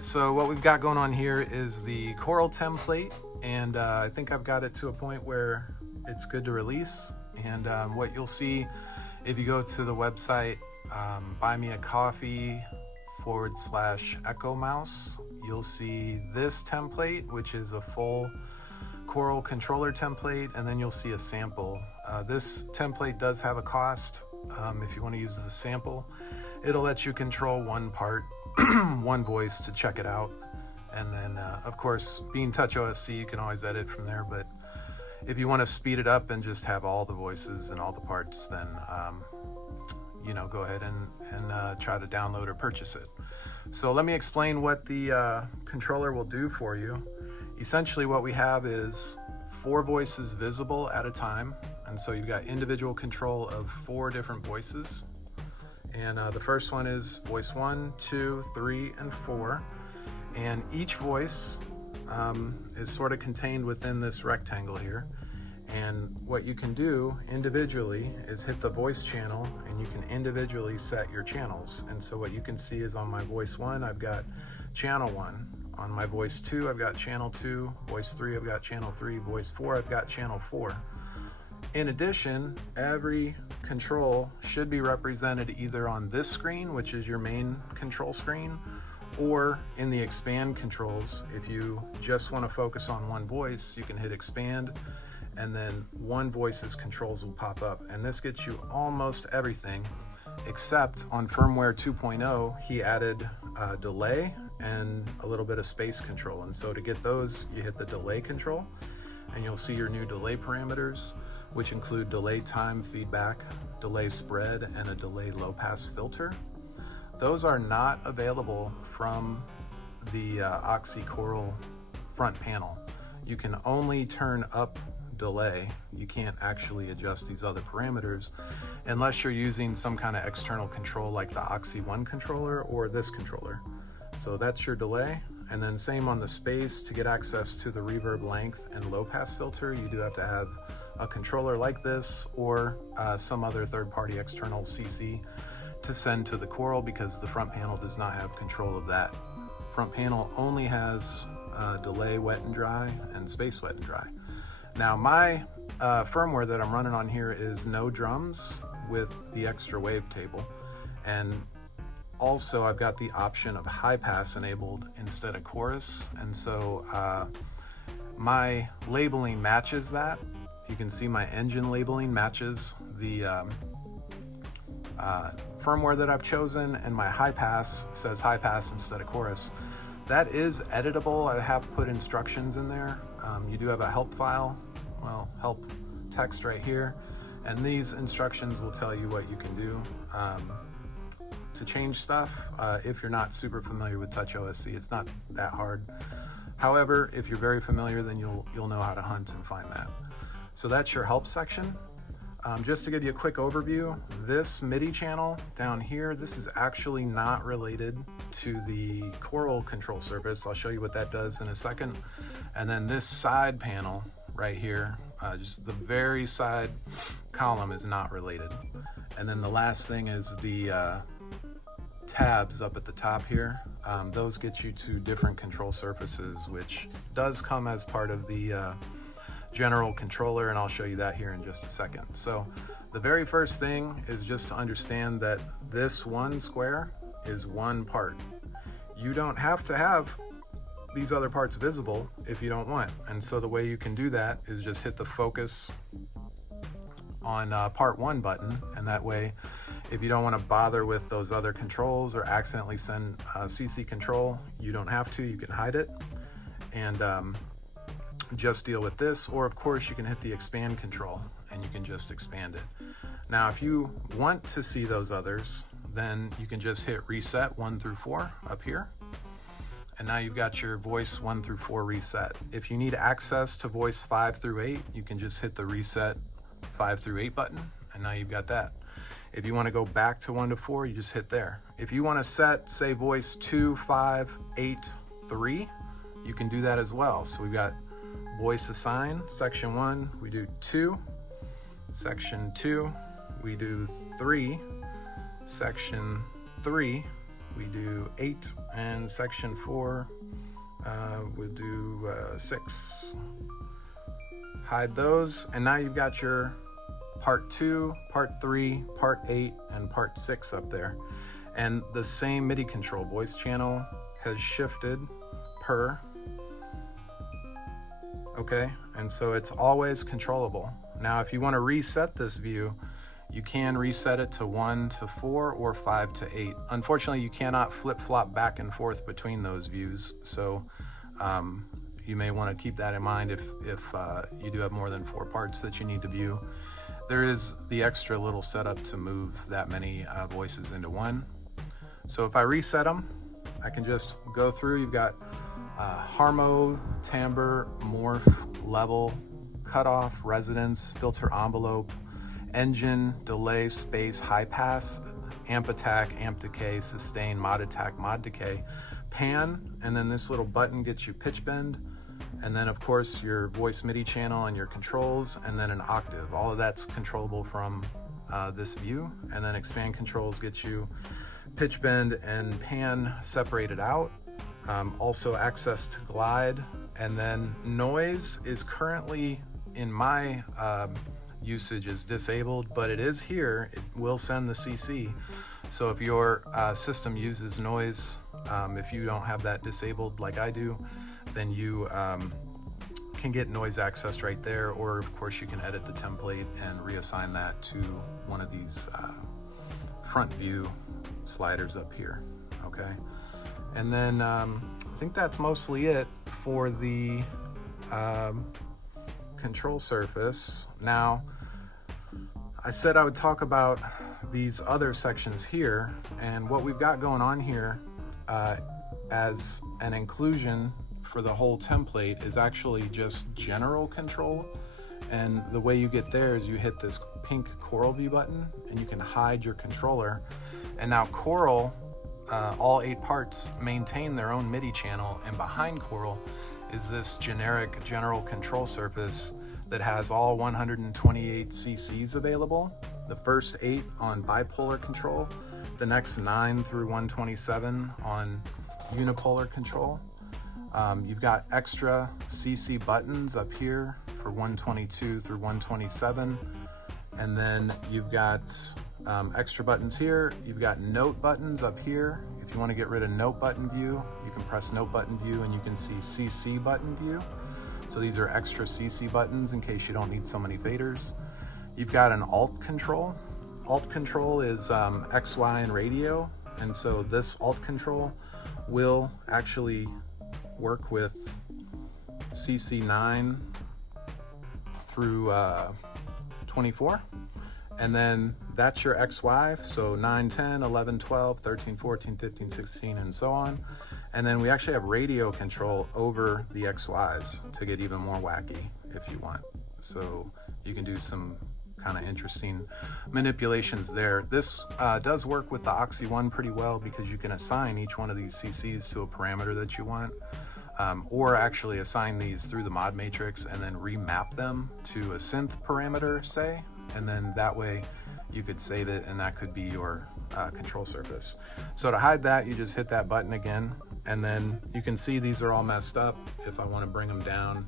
right, so what we've got going on here is the Coral template, and I think I've got it to a point where it's good to release. And what you'll see if you go to the website buymeacoffee/Ekkomouse, you'll see this template, which is a full Coral controller template, and then you'll see a sample. This template does have a cost. If you want to use the sample, it'll let you control one part, one voice to check it out. And then of course, being TouchOSC, you can always edit from there, but if you want to speed it up and just have all the voices and all the parts, then go ahead and try to download or purchase it. So let me explain what the controller will do for you. Essentially what we have is 4 voices visible at a time, and so you've got individual control of 4 different voices. And the first one is voice 1, 2, 3, and 4, and each voice is sort of contained within this rectangle here. And what you can do individually is hit the voice channel, and you can individually set your channels. And so what you can see is on my voice 1, I've got channel 1. On my voice 2, I've got channel 2. Voice 3, I've got channel 3. Voice 4, I've got channel 4. In addition, every control should be represented either on this screen, which is your main control screen, or in the expand controls. If you just want to focus on one voice, you can hit expand, and then one voice's controls will pop up. And this gets you almost everything, except on firmware 2.0, he added delay and a little bit of space control. And so to get those, you hit the delay control, and you'll see your new delay parameters, which include delay time feedback, delay spread, and a delay low pass filter. Those are not available from the Oxi Coral front panel. You can only turn up delay. You can't actually adjust these other parameters unless you're using some kind of external control like the Oxi One controller or this controller. So that's your delay. And then same on the space. To get access to the reverb length and low pass filter, you do have to have a controller like this or some other third-party external CC to send to the Coral, because the front panel does not have control of that. Front panel only has delay wet and dry and space wet and dry. Now my firmware that I'm running on here is no drums with the extra wavetable, and also I've got the option of high pass enabled instead of chorus, and so my labeling matches that. You can see my engine labeling matches the firmware that I've chosen, and my high pass says high pass instead of chorus. That is editable. I have put instructions in there. You do have a help file, help text right here, and these instructions will tell you what you can do to change stuff. If you're not super familiar with TouchOSC, it's not that hard. However, if you're very familiar, then you'll know how to hunt and find that. So that's your help section. Just to give you a quick overview, this MIDI channel down here, this is actually not related to the Coral control surface. I'll show you what that does in a second. And then this side panel right here, just the very side column, is not related. And then the last thing is the tabs up at the top here. Those get you to different control surfaces, which does come as part of the general controller, and I'll show you that here in just a second. So the very first thing is just to understand that this one square is one part. You don't have to have these other parts visible if you don't want. And so the way you can do that is just hit the focus on part 1 button, and that way if you don't want to bother with those other controls or accidentally send CC control, you don't have to. You can hide it and just deal with this, or of course you can hit the expand control and you can just expand it. Now if you want to see those others, then you can just hit reset 1 through 4 up here, and now you've got your voice 1 through 4 reset. If you need access to voice 5 through 8, you can just hit the reset 5 through 8 button, and now you've got that. If you want to go back to 1 to 4, you just hit there. If you want to set, say, voice 2, 5, 8, 3, you can do that as well. So we've got voice assign, section 1, we do 2, section 2, we do 3, section 3, we do 8, and section 4, we'll do 6. Hide those, and now you've got your part 2, part 3, part 8, and part 6 up there. And the same MIDI control voice channel has shifted per, okay? And so it's always controllable. Now, if you want to reset this view, you can reset it to 1 to 4 or 5 to 8. Unfortunately, you cannot flip-flop back and forth between those views, so you may want to keep that in mind if you do have more than 4 parts that you need to view. There is the extra little setup to move that many voices into one. So if I reset them, I can just go through. You've got harmo, timbre, morph, level, cutoff, resonance, filter envelope, engine, delay, space, high pass, amp attack, amp decay, sustain, mod attack, mod decay, pan, and then this little button gets you pitch bend, and then of course your voice MIDI channel and your controls, and then an octave. All of that's controllable from this view, and then expand controls get you pitch bend and pan separated out. Also access to glide, and then noise is currently in my usage is disabled, but it is here. It will send the CC. So if your system uses noise, if you don't have that disabled like I do, then you can get noise access right there, or of course you can edit the template and reassign that to one of these front view sliders up here, okay? And then I think that's mostly it for the control surface. Now, I said I would talk about these other sections here, and what we've got going on here as an inclusion for the whole template is actually just general control. And the way you get there is you hit this pink Coral view button and you can hide your controller. And now Coral, all 8 parts maintain their own MIDI channel, and behind Coral is this generic general control surface that has all 128 CCs available. The first 8 on bipolar control, the next 9 through 127 on unipolar control. You've got extra CC buttons up here for 122 through 127, and then you've got extra buttons here. You've got note buttons up here. If you want to get rid of note button view, you can press note button view and you can see CC button view. So these are extra CC buttons in case you don't need so many faders. You've got an alt control. Alt control is X, Y, and radio. And so this alt control will actually work with CC 9 through 24. And then that's your XY, so 9, 10, 11, 12, 13, 14, 15, 16, and so on. And then we actually have radio control over the XYs to get even more wacky if you want. So you can do some kind of interesting manipulations there. This does work with the Oxi One pretty well because you can assign each one of these CCs to a parameter that you want, or actually assign these through the mod matrix and then remap them to a synth parameter, say, and then that way you could save it and that could be your control surface. So to hide that, you just hit that button again, and then you can see these are all messed up. If I want to bring them down,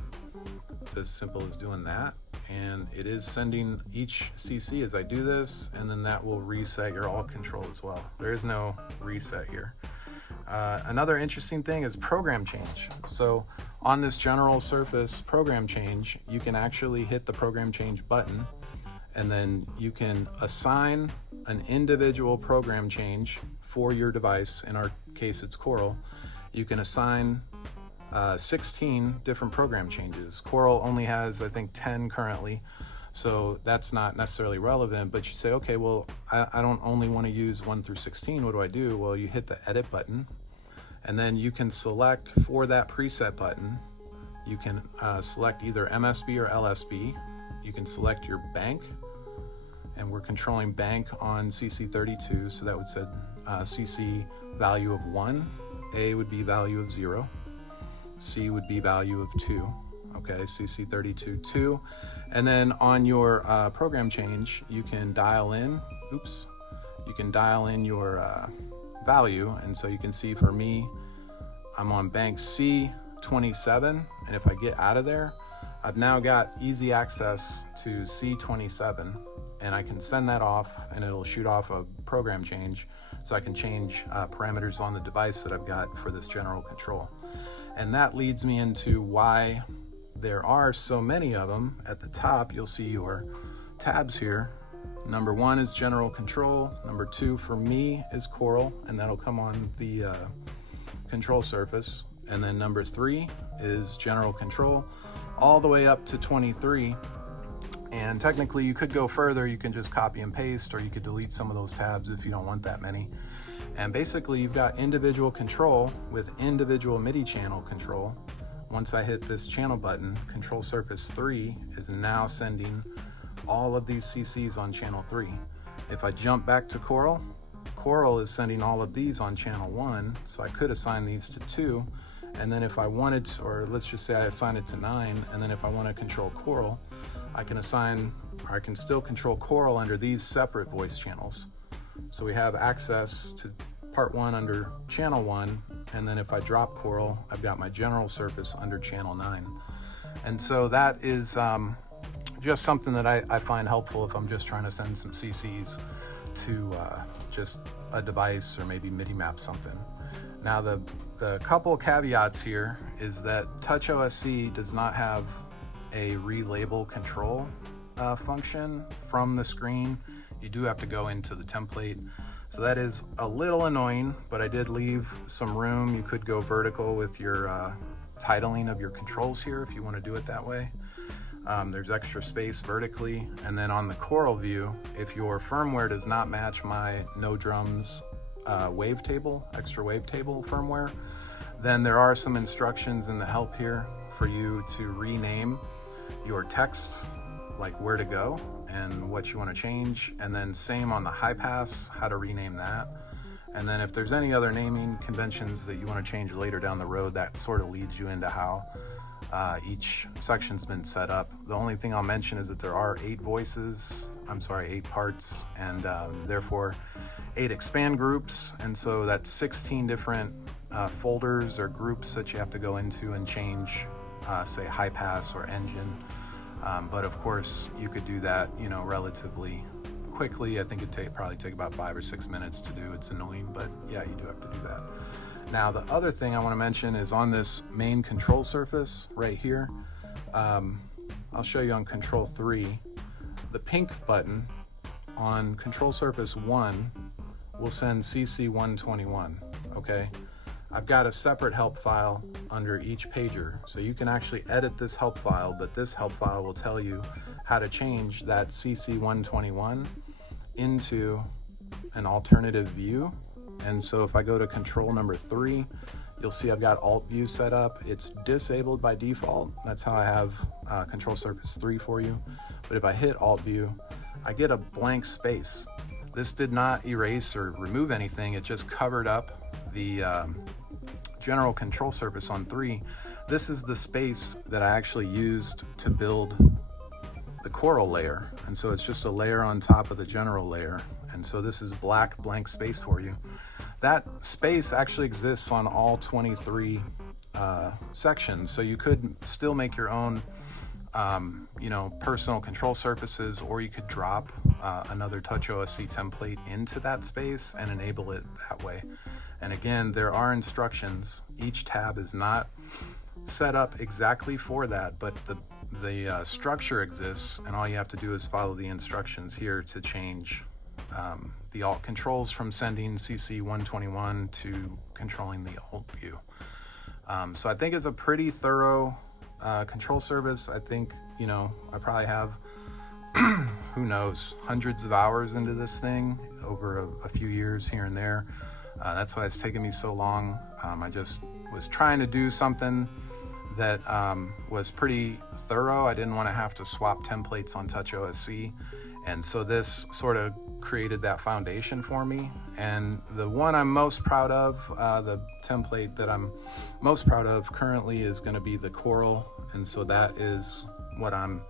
it's as simple as doing that. And it is sending each CC as I do this, and then that will reset your alt control as well. There is no reset here. Another interesting thing is program change. So on this general surface program change, you can actually hit the program change button, and then you can assign an individual program change for your device. In our case, it's Coral. You can assign 16 different program changes. Coral only has, I think, 10 currently, so that's not necessarily relevant, but you say, okay, well, I don't only want to use 1 through 16, what do I do? Well, you hit the edit button, and then you can select for that preset button, you can select either MSB or LSB. You can select your bank, and we're controlling bank on CC32, so that would say CC value of 1, A would be value of 0, C would be value of 2, okay, CC32 2. And then on your program change, you can dial in, you can dial in your value. And so you can see for me, I'm on bank C27, and if I get out of there, I've now got easy access to C27, and I can send that off and it'll shoot off a program change, so I can change parameters on the device that I've got for this general control. And that leads me into why there are so many of them. At the top, you'll see your tabs here. Number 1 is general control. Number 2 for me is Coral, and that'll come on the control surface. And then number 3 is general control, all the way up to 23. And technically you could go further. You can just copy and paste, or you could delete some of those tabs if you don't want that many. And basically you've got individual control with individual MIDI channel control. Once I hit this channel button, control surface 3 is now sending all of these CCs on channel 3. If I jump back to Coral, Coral is sending all of these on channel 1, so I could assign these to 2. And then if I wanted to, or let's just say I assign it to 9, and then if I want to control Coral, I can assign, or I can still control Coral under these separate voice channels. So we have access to part 1 under channel 1, and then if I drop Coral, I've got my general surface under channel 9. And so that is just something that I find helpful if I'm just trying to send some CCs to just a device, or maybe MIDI map something. Now the couple caveats here is that TouchOSC does not have a relabel control function from the screen. You do have to go into the template. So that is a little annoying, but I did leave some room. You could go vertical with your titling of your controls here if you want to do it that way. There's extra space vertically. And then on the Coral view, if your firmware does not match my no drums wavetable, extra wavetable firmware, then there are some instructions in the help here for you to rename your texts, like where to go and what you want to change. And then same on the high pass, how to rename that. And then if there's any other naming conventions that you want to change later down the road, that sort of leads you into how each section's been set up. The only thing I'll mention is that there are 8 parts, and therefore 8 expand groups. And so that's 16 different folders or groups that you have to go into and change, say high pass or engine. But of course you could do that, relatively quickly. I think it'd probably take about 5 or 6 minutes to do. It's annoying, but yeah, you do have to do that. Now, the other thing I want to mention is on this main control surface right here. I'll show you on control 3. The pink button on control surface 1 will send CC 121, okay? I've got a separate help file under each pager, so you can actually edit this help file, but this help file will tell you how to change that CC 121 into an alternative view. And so if I go to control number 3, you'll see I've got alt view set up. It's disabled by default. That's how I have control surface 3 for you. But if I hit alt view, I get a blank space. This did not erase or remove anything. It just covered up the general control surface on 3. This is the space that I actually used to build the Coral layer. And so it's just a layer on top of the general layer. And so this is black blank space for you. That space actually exists on all 23 sections. So you could still make your own personal control surfaces, or you could drop another TouchOSC template into that space and enable it that way. And again, there are instructions. Each tab is not set up exactly for that, but the structure exists, and all you have to do is follow the instructions here to change the alt controls from sending CC 121 to controlling the alt view. So I think it's a pretty thorough control service. I think, I probably have, who knows, hundreds of hours into this thing over a few years here and there. That's why it's taken me so long. I just was trying to do something that was pretty thorough. I didn't want to have to swap templates on TouchOSC. And so this sort of created that foundation for me. And the one I'm most proud of, the template that I'm most proud of currently is going to be the Coral. And so that is what I'm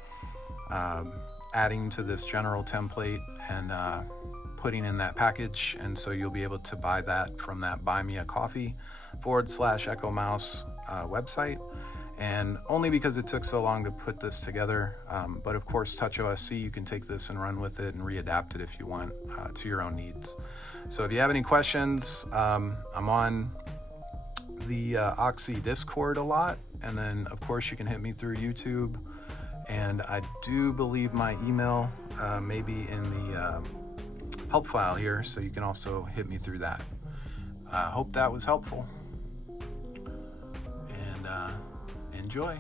adding to this general template and putting in that package, and so you'll be able to buy that from that Buy Me a Coffee /Ekkomouse website. And only because it took so long to put this together, but of course TouchOSC, you can take this and run with it and readapt it if you want to your own needs. So if you have any questions, I'm on the Oxi Discord a lot, and then of course you can hit me through YouTube, and I do believe my email may be in the help file here, so you can also hit me through that. Hope that was helpful, and enjoy.